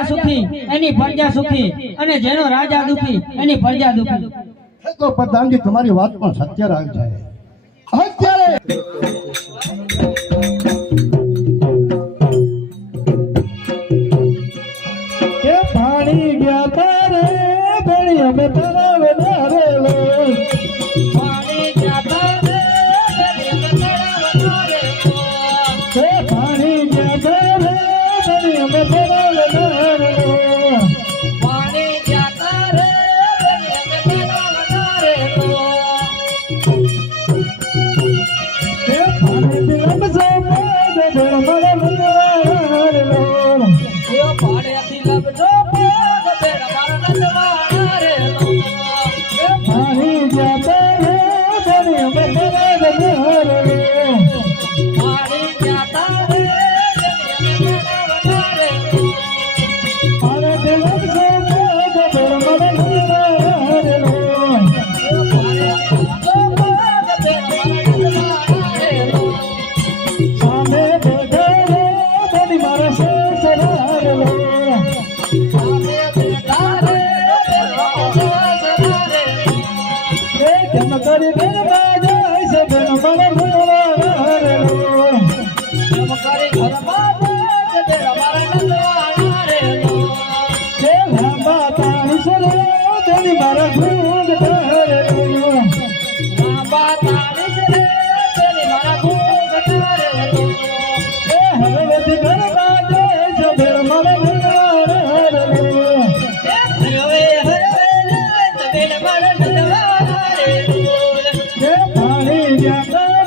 રાજા સુખી એની પ્રજા સુખી અને જેનો રાજા દુખી એની પ્રજા દુખી. તો પ્રધાનજી તમારી વાત પણ સત્ય રાખ જાય. અત્યારે કે પાણી ગયા તારે બેડી અમે તળાવ ધારેલો પાણી જાતા રે દરિયા તળાવ ધારેલો. કે પાણી ગયા તારે બેડી અમે તળાવ ધારેલો પાદ બેડ એ કેમ કરી બેન બાજા છે બેન મને એમ ઘર બાજે પાણી જાતા